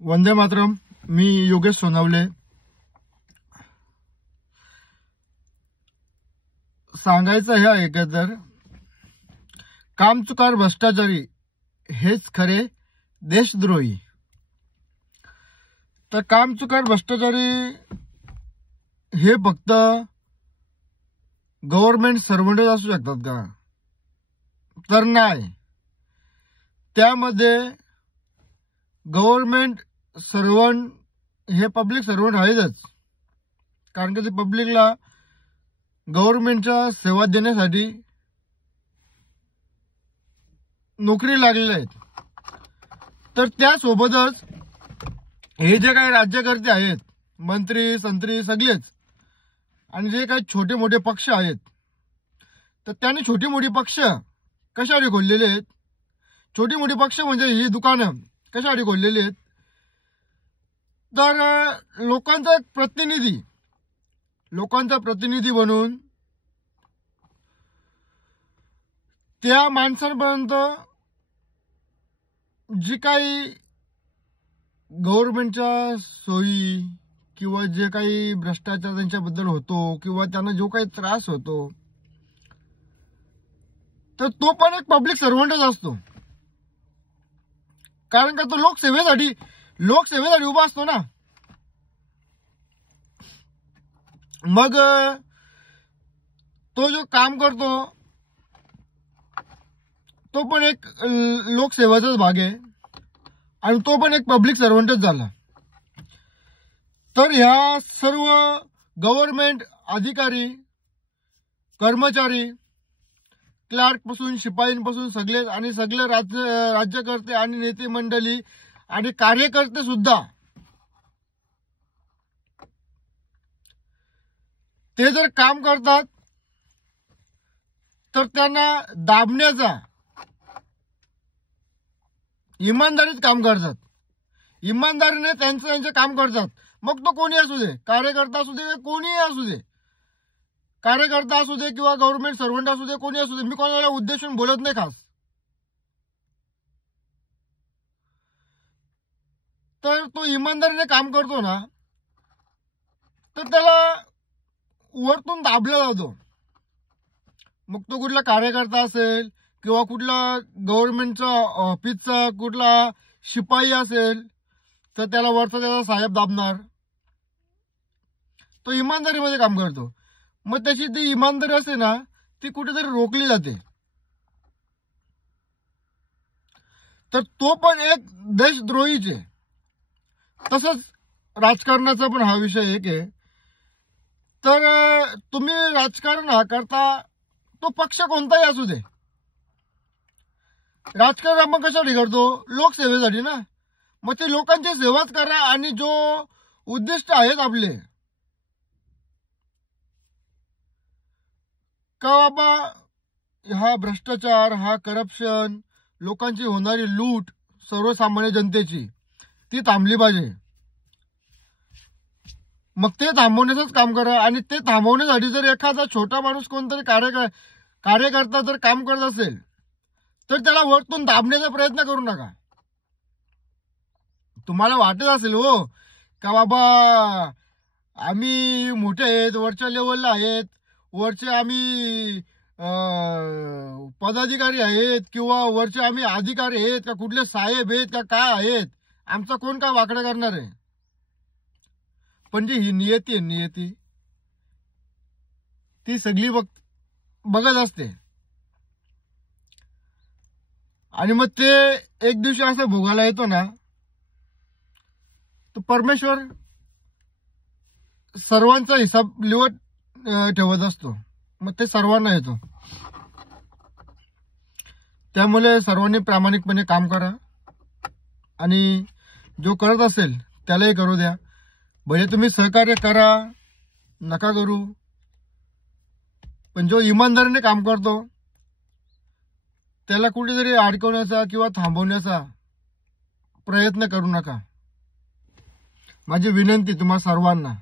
वंदे मातरम. मी योगेश सोनवले. सांगायचं हे आहे की तर कामचुकार भ्रष्टाचारी हेच खरे देशद्रोही. तर कामचुकार भ्रष्टाचारी हे फक्त गव्हर्नमेंट सर्वंटच असू शकतात का? तर नाही. त्यामध्ये गव्हर्नमेंट सर्वंट हे पब्लिक सर्वंट आहेतच, कारण की ते पब्लिकला गव्हर्नमेंटच्या सेवा देण्यासाठी नोकरी लागलेले आहेत. तर त्यासोबतच हे जे काही राज्यकर्ते आहेत, मंत्री संत्री सगळेच, आणि जे काही छोटे मोठे पक्ष आहेत, तर त्यांनी छोटी मोठी पक्ष कशासाठी खोललेले आहेत? छोटी मोठी पक्ष म्हणजे ही दुकानं कशासाठी खोललेली आहेत? तर लोकांचा प्रतिनिधी बनून त्या माणसांपर्यंत जी काही गव्हर्नमेंटच्या सोयी किंवा जे काही भ्रष्टाचार त्यांच्याबद्दल होतो किंवा त्यांना जो काही त्रास होतो, तर तो पण एक पब्लिक सर्वंटच असतो, कारण का तो लोकसेवेसाठी उभा असतो ना. मग तो जो काम करतो तो पण एक लोकसेवेचाच भाग आहे आणि तो पण एक पब्लिक सर्वंटच झाला. तर ह्या सर्व गव्हर्नमेंट अधिकारी, कर्मचारी, क्लार्क पासून शिपाईंपासून सगळे राज्यकर्ते आणि नेते मंडळी आणि कार्यकर्ते सुद्धा ते जर काम करतात तर त्यांना दाबण्याचा, इमानदारीत काम करतात, इमानदारीने त्यांचे काम करतात. मग तो कोणी असू दे, कार्यकर्ता असू दे, कोणीही असू दे, कार्यकर्ता असू दे किंवा गव्हर्नमेंट सर्वंट असू दे, कोणी असू दे. मी कोणाला उद्देशून बोलत नाही खास. तर तो इमानदारीने काम करतो ना, तर त्याला वरतून दाबला जातो. मग तो कुठला कार्यकर्ता असेल किंवा कुठला गव्हर्नमेंटचा ऑफिसचा कुठला शिपाई असेल, तर त्याला वरचा त्याचा साहेब दाबणार. तो इमानदारीमध्ये काम करतो. मग त्याची ती इमानदारी असते ना, ती कुठेतरी रोखली जाते. तर तो पण एक देशद्रोहीच आहे. तसंच राजकारणाचा पण हा विषय एक आहे. तर तुम्ही राजकारण करता, तो पक्ष कोणताही असू दे, राजकारण आपण कशासाठी करतो? लोकसेवेसाठी ना. मग ते लोकांची सेवाच करा आणि जो उद्दिष्ट आहेत आपले का बाबा हा भ्रष्टाचार, हा करप्शन, लोकांची होणारी लूट, सर्वसामान्य जनतेची, ती थांबली पाहिजे. मग ते थांबवण्याचंच काम करा. आणि ते थांबवण्यासाठी जर एखादा छोटा माणूस कोणतरी कार्यकर्ता जर काम करत असेल, तर त्याला वरतून दाबण्याचा प्रयत्न करू नका. तुम्हाला वाटत असेल हो का बाबा आम्ही मोठे आहेत, वरच्या लेवलला आहेत, वरचे आम्ही पदाधिकारी आहेत किंवा वरचे आम्ही अधिकारी आहेत का कुठले साहेब आहेत का काय आहेत, आमचा कोण काय वाकडं करणार आहे? पण जी ही नियती ती सगळी बघत असते. आणि मग ते एक दिवशी असं भोगायला येतो ना, तो परमेश्वर सर्वांचा हिसाब लिवत ठेवत असतो. मग ते सर्वांना येतो. त्यामुळे सर्वांनी प्रामाणिकपणे काम करा आणि जो करत असेल त्यालाही करू द्या. भले तुम्ही सहकार्य करा नका करू, पण जो इमानदारीने काम करतो त्याला कुठेतरी अडकवण्याचा किंवा थांबवण्याचा प्रयत्न करू नका. माझी विनंती तुम्हा सर्वांना.